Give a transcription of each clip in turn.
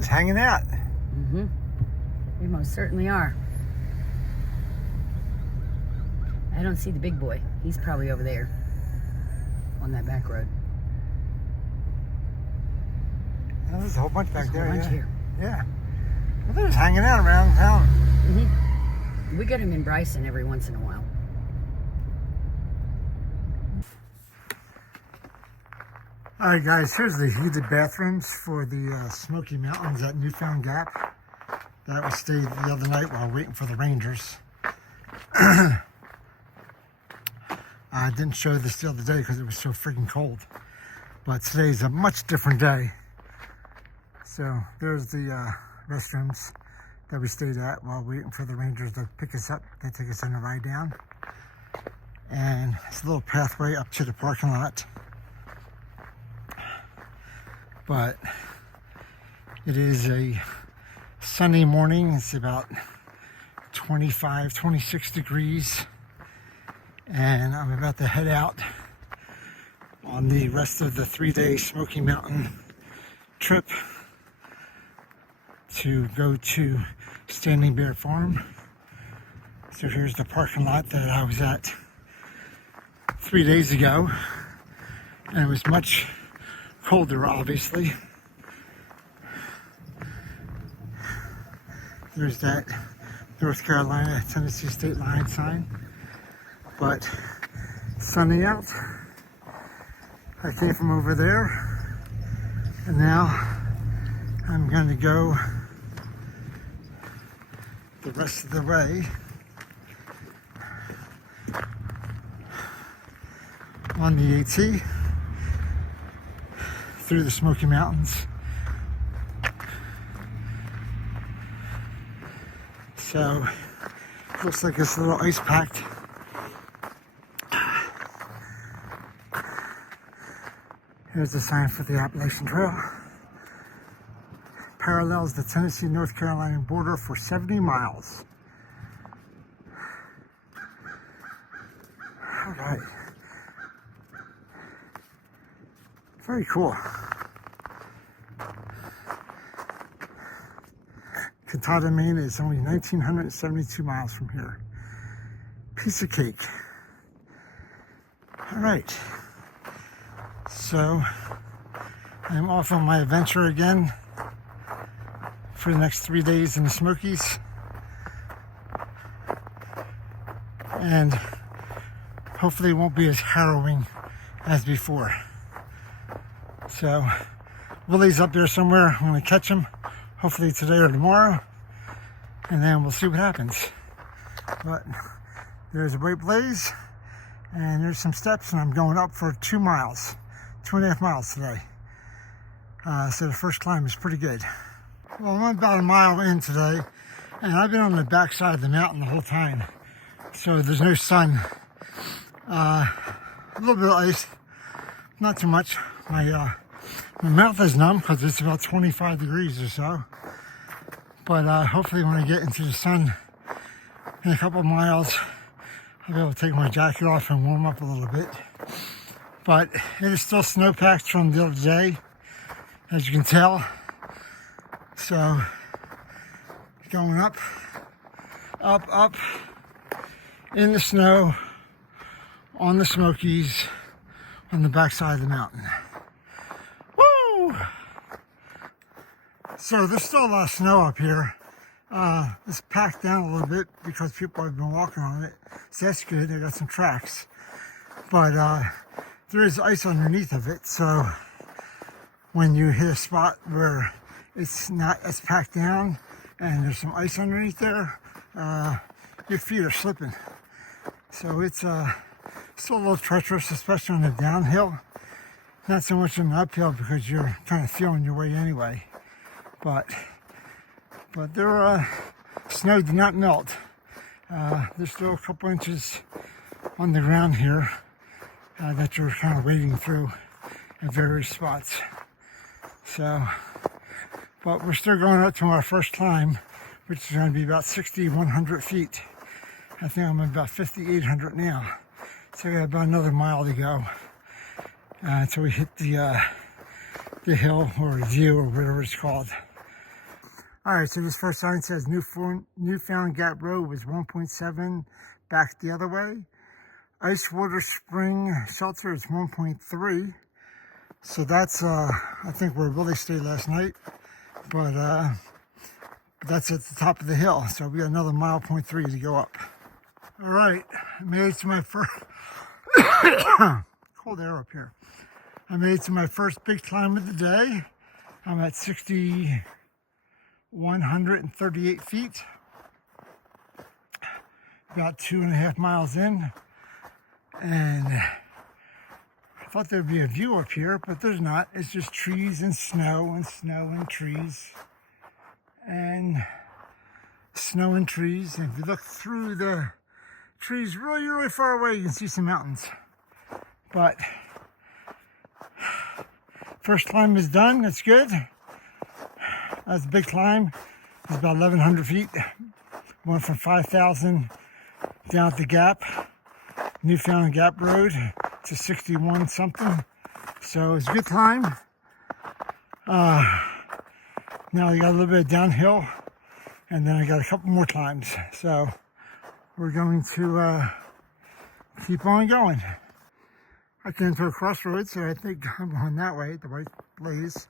just hanging out. Mm-hmm. They most certainly are. I don't see the big boy. He's probably over there on that back road. Oh, there's a whole bunch back there. There's a whole bunch here. Yeah. Well, they're just hanging out around town. Mm-hmm. We get them in Bryson every once in a while. Alright guys, here's the heated bathrooms for the Smoky Mountains at Newfound Gap. That was stayed the other night while waiting for the Rangers. I didn't show this the other day because it was so freaking cold. But today's a much different day. So there's the restrooms that we stayed at while waiting for the Rangers to pick us up. They take us on a ride down. And it's a little pathway up to the parking lot. But it is a sunny morning. It's about 25, 26 degrees. And I'm about to head out on the rest of the 3-day Smoky Mountain trip to go to Standing Bear Farm. So here's the parking lot that I was at 3 days ago. And it was much colder, obviously. There's that North Carolina, Tennessee state line sign. But sunny out. I came from over there, and now I'm going to go the rest of the way on the AT through the Smoky Mountains. So, looks like it's a little ice packed. Here's the sign for the Appalachian Trail. Parallels the Tennessee-North Carolina border for 70 miles. All right. Very cool. Catawba, Maine is only 1,972 miles from here. Piece of cake. All right. So, I'm off on my adventure again for the next 3 days in the Smokies. And hopefully it won't be as harrowing as before. So, Willie's up there somewhere. I'm going to catch him, hopefully today or tomorrow. And then we'll see what happens. But there's a white blaze, and there's some steps, and I'm going up for 2 miles. 2.5 miles today. So the first climb is pretty good. Well, I'm about a mile in today, and I've been on the back side of the mountain the whole time. So there's no sun. A little bit of ice, not too much. My mouth is numb because it's about 25 degrees or so. But hopefully when I get into the sun in a couple of miles, I'll be able to take my jacket off and warm up a little bit. But it is still snowpacked from the other day, as you can tell. So, going up, up, in the snow, on the Smokies, on the backside of the mountain. Woo! So there's still a lot of snow up here. It's packed down a little bit because people have been walking on it. So that's good, they got some tracks. But there is ice underneath of it, so when you hit a spot where it's not as packed down and there's some ice underneath there, your feet are slipping. So it's still a little treacherous, especially on the downhill. Not so much on the uphill because you're kind of feeling your way anyway. But there, snow did not melt. There's still a couple inches on the ground here that you're kind of wading through at various spots. So, but we're still going up to our first climb, which is going to be about 6,100 feet. I think I'm about 5,800 now. So we have about another mile to go until we hit the hill or the view or whatever it's called. All right, so this first sign says Newfound Gap Road was 1.7, back the other way. Ice Water Spring Shelter is 1.3. So that's, I think where Willie stayed last night. But that's at the top of the hill. So we got another 1.3 to go up. All right, I made it to my first, cold air up here. I made it to my first big climb of the day. I'm at 6,138 feet. About 2.5 miles in. And I thought there'd be a view up here, but there's not. It's just trees and snow and snow and trees. And snow and trees. And if you look through the trees really, really far away, you can see some mountains. But first climb is done. That's good. That's a big climb. It's about 1,100 feet. Went from 5,000 down at the Gap, Newfound Gap Road, to 61 something. So it's a good climb. Now you got a little bit of downhill, and then I got a couple more climbs. So we're going to keep on going. I came to a crossroads, so I think I'm going that way, the right place.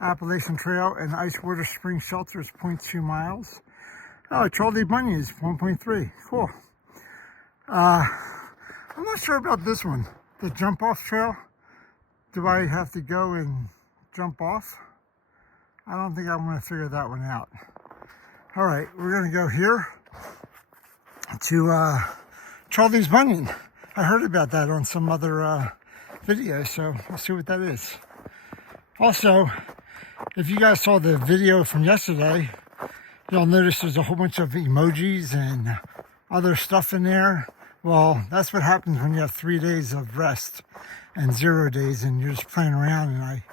Appalachian Trail and Ice Water Spring Shelter is 0.2 miles. Oh, Charlie Bunion is 1.3. Cool. I'm not sure about this one. The jump off trail. Do I have to go and jump off? I don't think I'm going to figure that one out. All right, we're going to go here to Charlie's Bunion. I heard about that on some other video, so we'll see what that is. Also, if you guys saw the video from yesterday, you'll notice there's a whole bunch of emojis and other stuff in there. Well, that's what happens when you have 3 days of rest and 0 days and you're just playing around, and I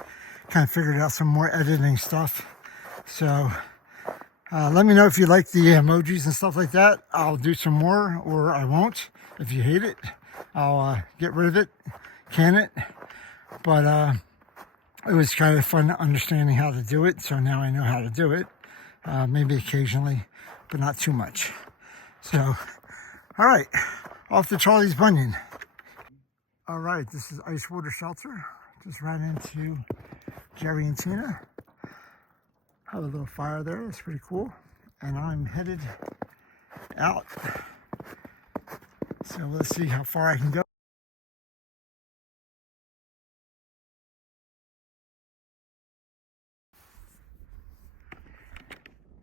kind of figured out some more editing stuff. So let me know if you like the emojis and stuff like that. I'll do some more, or I won't. If you hate it, I'll get rid of it, can it. But it was kind of fun understanding how to do it, so now I know how to do it. Maybe occasionally, but not too much. So, all right, off to Charlie's Bunion. All right, this is Ice Water Shelter. Just ran into Jerry and Tina. Have a little fire there, it's pretty cool. And I'm headed out. So let's see how far I can go.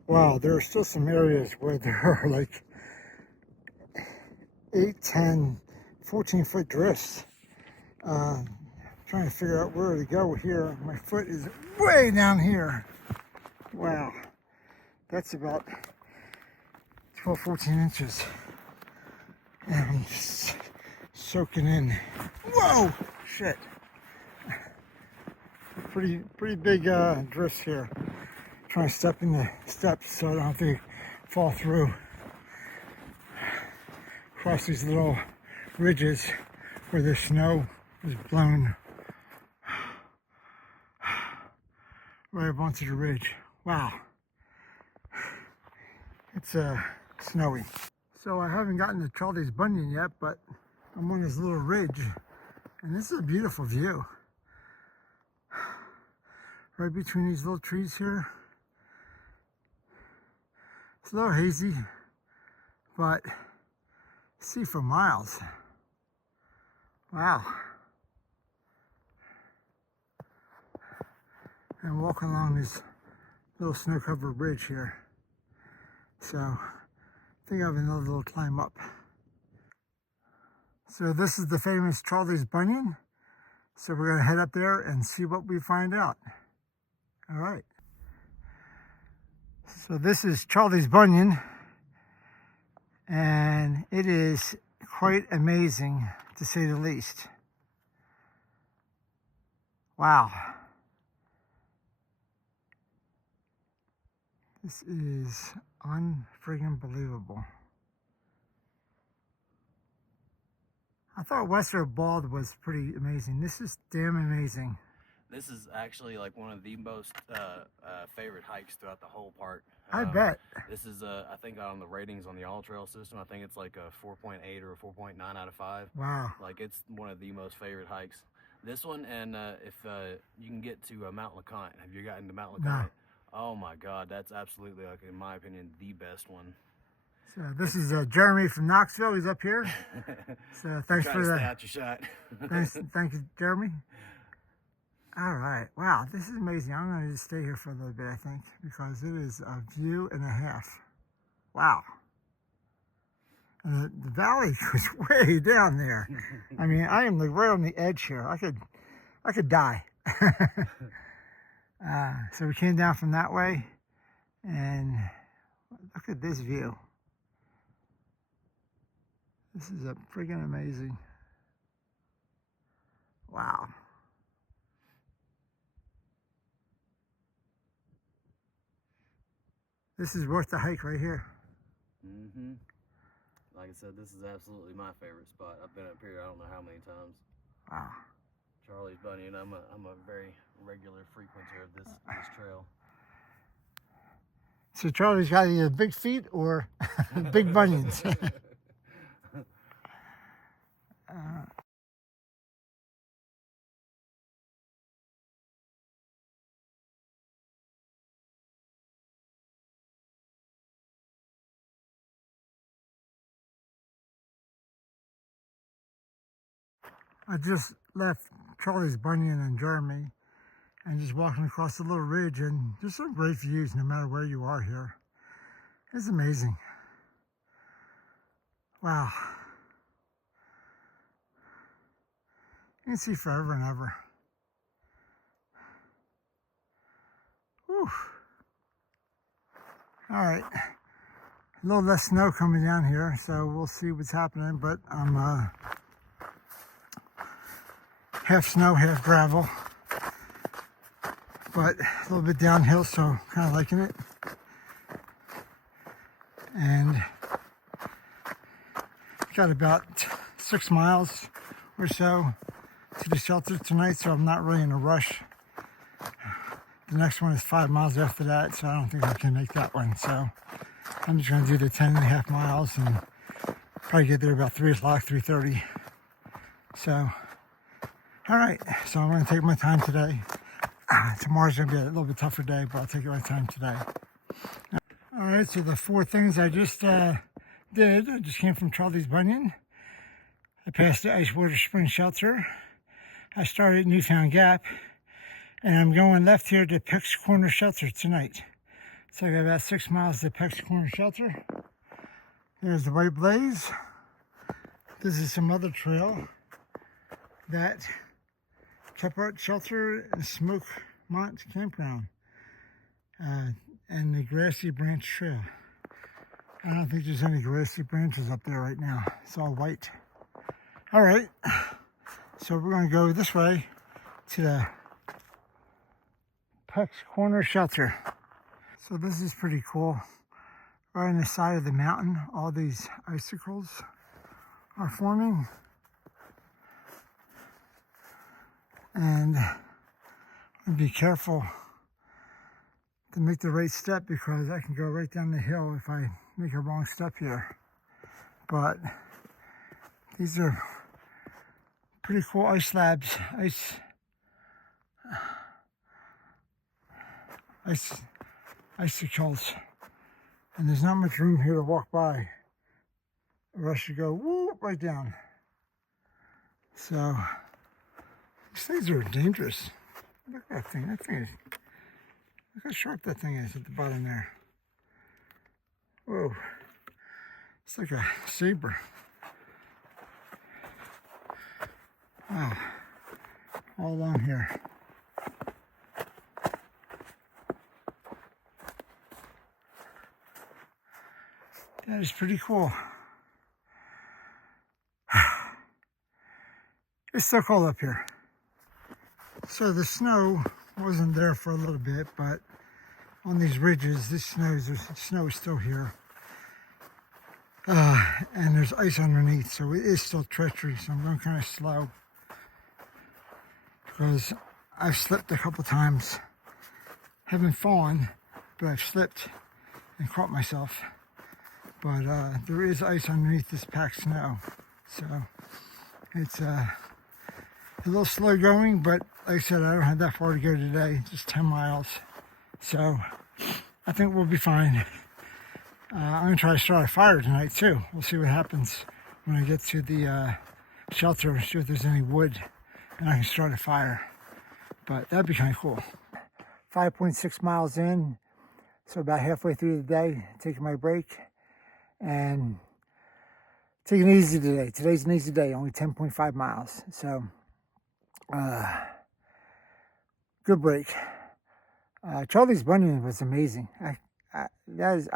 Wow, there are still some areas where there are like 8, 10, 14-foot drifts. Trying to figure out where to go here. My foot is way down here. Wow, that's about 12, 14 inches. And I'm just soaking in. Whoa, shit. Pretty big drifts here. Trying to step in the steps so I don't have to fall through. Across these little ridges where the snow is blown right up onto the ridge. Wow. It's snowy. So I haven't gotten to Charlie's Bunion yet, but I'm on this little ridge, and this is a beautiful view. Right between these little trees here. It's a little hazy, but see for miles. Wow. And walking along this little snow-covered bridge here. So I think I have another little climb up. So this is the famous Charlie's Bunion. So we're gonna head up there and see what we find out. All right. So this is Charlie's Bunion, and it is quite amazing to say the least. Wow. This is unfriggin' believable. I thought Western Bald was pretty amazing. This is damn amazing. This is actually like one of the most favorite hikes throughout the whole park. I bet. This is, I think on the ratings on the All Trail system, I think it's like a 4.8 or a 4.9 out of 5. Wow. Like it's one of the most favorite hikes. This one, and if you can get to Mount LeConte. Have you gotten to Mount LeConte? No. Oh my God, that's absolutely, like, in my opinion, the best one. So this is Jeremy from Knoxville. He's up here. So thanks for Stay that. out your shot. Thank you, Jeremy. All right. Wow, this is amazing. I'm going to just stay here for a little bit, I think, because it is a view and a half. Wow. And the valley goes way down there. I mean, I am like right on the edge here. I could die. So we came down from that way, and look at this view. This is friggin' amazing. Wow. This is worth the hike right here. Mm-hmm. Like I said, this is absolutely my favorite spot. I've been up here I don't know how many times. Wow. Charlie's Bunion. I'm a very regular frequenter of this trail. So Charlie's got either big feet or big bunions. I just left Charlie's Bunion in Jeremy and just walking across the little ridge, and there's some great views no matter where you are here. It's amazing. Wow. You can see forever and ever. Whew. All right. A little less snow coming down here, so we'll see what's happening, but I'm half snow, half gravel, but a little bit downhill, so kind of liking it. And got about 6 miles or so to the shelter tonight, so I'm not really in a rush. The next one is 5 miles after that, so I don't think I can make that one. So I'm just going to do the 10.5 miles and probably get there about 3 o'clock, 3:30. So, all right, so I'm going to take my time today. Tomorrow's going to be a little bit tougher day, but I'll take my time today. All right, so the 4 things I just did, I just came from Charlie's Bunion. I passed the Ice Water Spring Shelter. I started at Newfound Gap, and I'm going left here to Pecks Corner Shelter tonight. So I got about 6 miles to Pecks Corner Shelter. There's the White Blaze. This is some other trail that Tupart Shelter and Smokemont Campground, and the Grassy Branch Trail. I don't think there's any grassy branches up there right now. It's all white. All right, so we're going to go this way to the Pecks Corner Shelter. So this is pretty cool. Right on the side of the mountain, all these icicles are forming. And be careful to make the right step, because I can go right down the hill if I make a wrong step here. But these are pretty cool ice slabs, icicles. And there's not much room here to walk by, or else you go whoop right down. So these things are dangerous. Look at that thing. That thing is, look how sharp that thing is at the bottom there. Whoa. It's like a saber. Wow. All along here. That is pretty cool. It's still cold up here. So the snow wasn't there for a little bit, but on these ridges, the snow is still here. And there's ice underneath, so it is still treacherous. So I'm going kind of slow, because I've slipped a couple times. Haven't fallen, but I've slipped and caught myself. But there is ice underneath this packed snow. So it's a little slow going, but like I said, I don't have that far to go today, just 10 miles. So I think we'll be fine. I'm gonna try to start a fire tonight too. We'll see what happens when I get to the shelter, see if there's any wood and I can start a fire. But that'd be kind of cool. 5.6 miles in, so about halfway through the day, taking my break and taking it easy today. Today's an easy day, only 10.5 miles. So, good break. Charlie's Bunion was amazing. I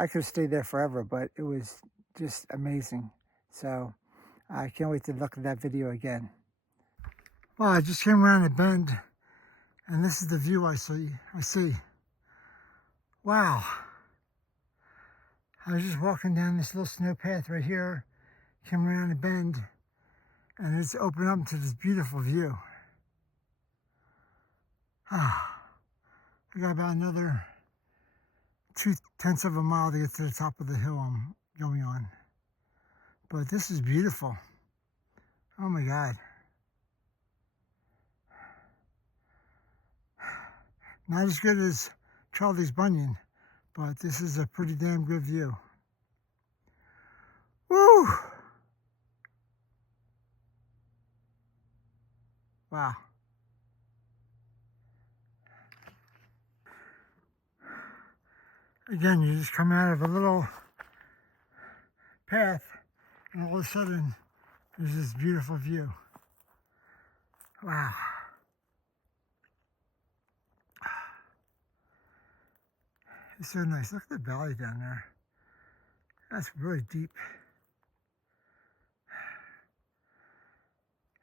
could have stayed there forever, but it was just amazing. So, I can't wait to look at that video again. Well, I just came around a bend, and this is the view I see. Wow. I was just walking down this little snow path right here, came around a bend, and it's opened up to this beautiful view. I got about another 0.2 of a mile to get to the top of the hill I'm going on. But this is beautiful. Oh my God. Not as good as Charlie's Bunion, but this is a pretty damn good view. Woo! Wow. Again, you just come out of a little path, and all of a sudden, there's this beautiful view. Wow. It's so nice. Look at the valley down there. That's really deep.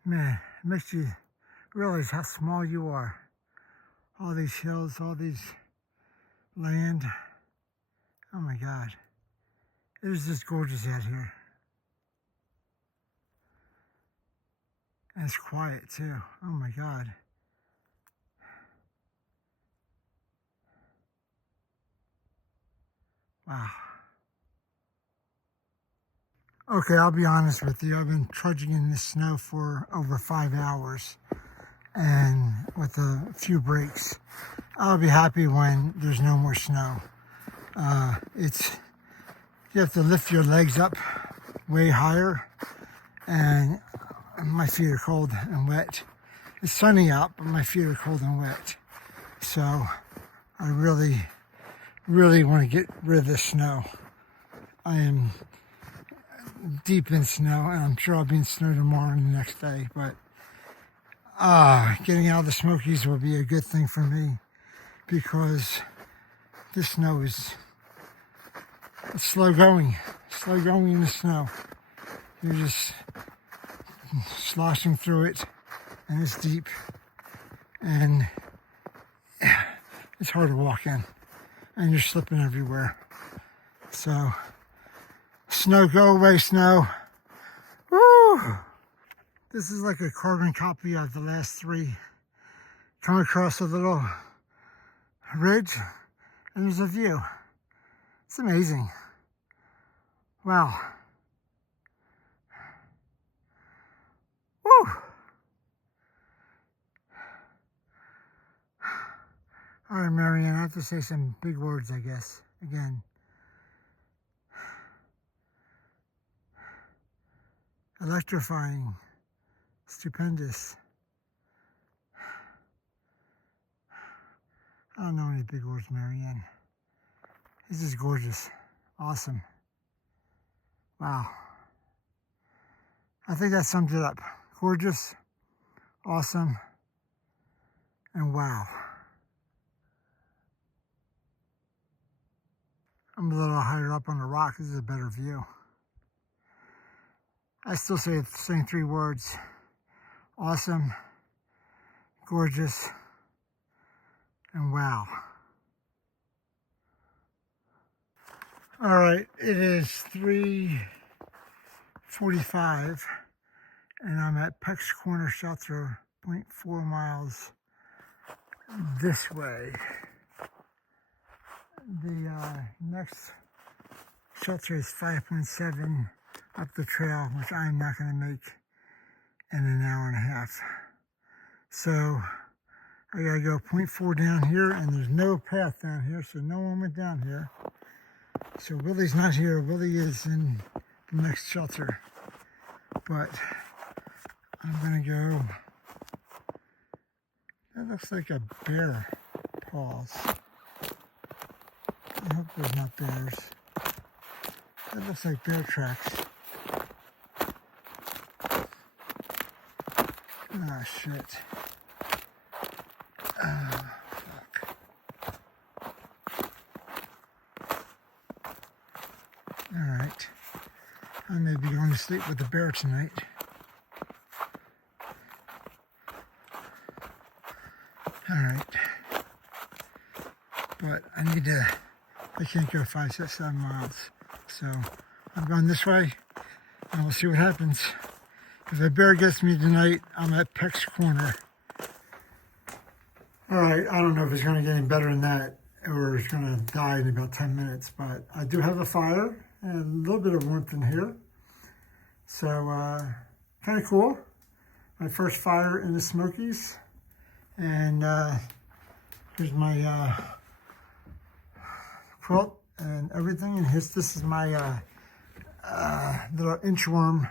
Man, it makes you realize how small you are. All these hills, all these land. Oh my God. It is just gorgeous out here. And it's quiet too. Oh my God. Wow. Okay, I'll be honest with you. I've been trudging in this snow for over 5 hours, and with a few breaks. I'll be happy when there's no more snow. You have to lift your legs up way higher, and my feet are cold and wet. It's sunny out, but my feet are cold and wet. So I really want to get rid of this snow. I am deep in snow, and I'm sure I'll be in snow tomorrow and the next day, but getting out of the Smokies will be a good thing for me, because this snow is slow going in the snow. You're just sloshing through it, and it's deep, and it's hard to walk in, and you're slipping everywhere. So, snow, go away, snow. Woo! This is like a carbon copy of the last three. Come across a little ridge, and there's a view. It's amazing. Wow. Woo! All right, Marianne, I have to say some big words, I guess, again. Electrifying, stupendous. I don't know any big words, Marianne. This is gorgeous, awesome. Wow. I think that sums it up. Gorgeous, awesome, and wow. I'm a little higher up on the rock. This is a better view. I still say the same three words. Awesome, gorgeous, and wow. All right, it is 3:45, and I'm at Pecks Corner Shelter, 0.4 miles this way. The next shelter is 5.7 up the trail, which I'm not going to make in an hour and a half. So I gotta go 0.4 down here, and there's no path down here, so no one went down here. So Willie's not here. Willie is in the next shelter. But I'm gonna go. That looks like a bear paws. I hope there's not bears. That looks like bear tracks. Ah, shit. Ah, fuck. Alright. I may be going to sleep with the bear tonight. Alright. But I can't go 5, 6, 7 miles. So I'm going this way, and we'll see what happens. If a bear gets me tonight, I'm at Pecks Corner. Alright, I don't know if it's going to get any better than that, or it's going to die in about 10 minutes, but I do have a fire and a little bit of warmth in here. So, kind of cool. My first fire in the Smokies. And here's my quilt and everything. And this is my little inchworm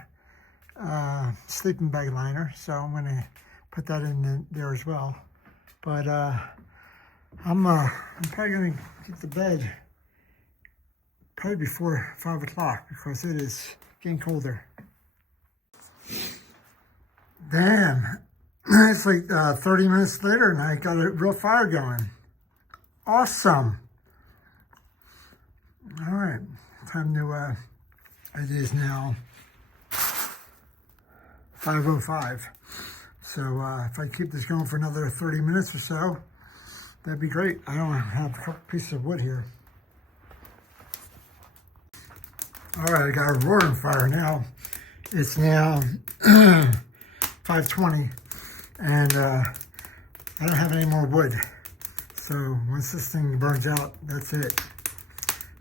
sleeping bag liner. So I'm going to put that in there as well. But I'm probably going to get to bed probably before 5 o'clock because it is getting colder. Damn, it's like 30 minutes later and I got a real fire going. Awesome. All right, time to, it is now 5:05. So if I keep this going for another 30 minutes or so, that'd be great. I don't have a couple pieces of wood here. All right, I got a roaring fire now. It's now 5:20, and I don't have any more wood. So once this thing burns out, that's it.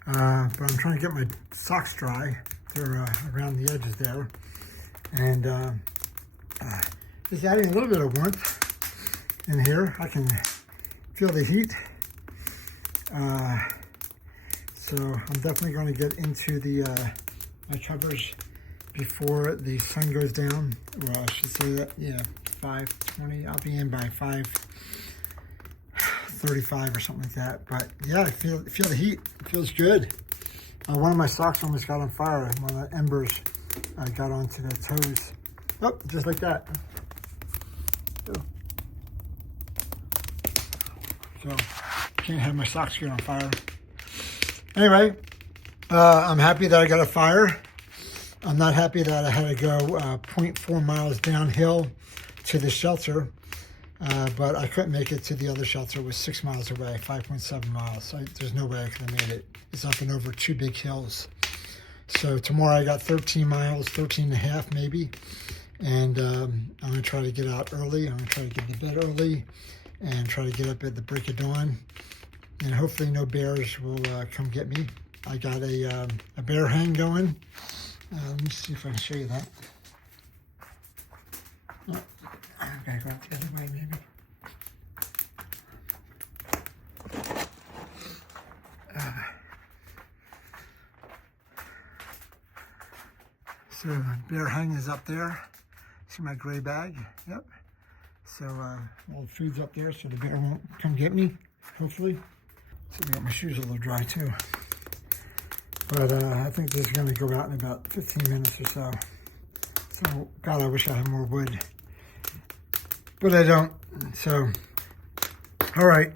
But I'm trying to get my socks dry. They're around the edges there. And just adding a little bit of warmth in here. I can feel the heat. So I'm definitely going to get into the my covers before the sun goes down. Well, I should say that, yeah, 5:20. I'll be in by 5:35 or something like that. But yeah, I feel the heat. It feels good. One of my socks almost got on fire. One of the embers got onto the toes. Oh, just like that. Oh. So can't have my socks get on fire. Anyway, I'm happy that I got a fire. I'm not happy that I had to go 0.4 miles downhill to the shelter, but I couldn't make it to the other shelter. It was 6 miles away, 5.7 miles. So there's no way I could have made it. It's up and over 2 big hills. So tomorrow I got 13 miles, 13 and a half maybe. And I'm going to try to get out early. I'm going to try to get to bed early and try to get up at the break of dawn. And hopefully no bears will come get me. I got a bear hang going. Let me see if I can show you that. Oh, I'm going to go out the other way maybe. So bear hang is up there. See my gray bag? Yep. So all the food's up there so the bear won't come get me, hopefully. So I got my shoes a little dry too. But I think this is going to go out in about 15 minutes or so. So, God, I wish I had more wood. But I don't. So, all right.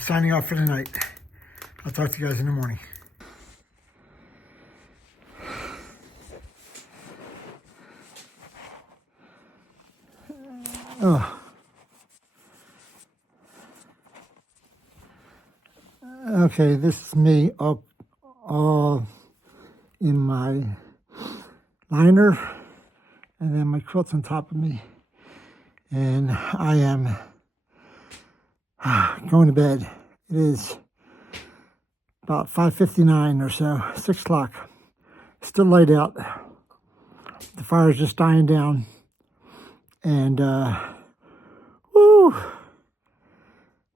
Signing off for the night. I'll talk to you guys in the morning. Oh. Okay, this is me up all in my liner and then my quilt's on top of me, and I am Going to bed. It is about 5:59 or so, 6 o'clock. Still light out. The fire's just dying down. And, woo,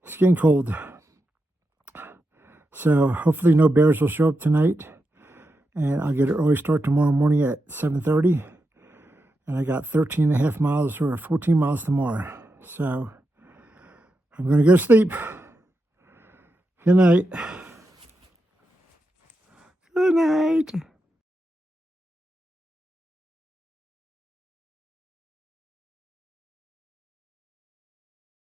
it's getting cold. So hopefully no bears will show up tonight. And I'll get an early start tomorrow morning at 7:30. And I got 13 and a half miles or 14 miles tomorrow. So I'm going to go to sleep. Good night. Good night.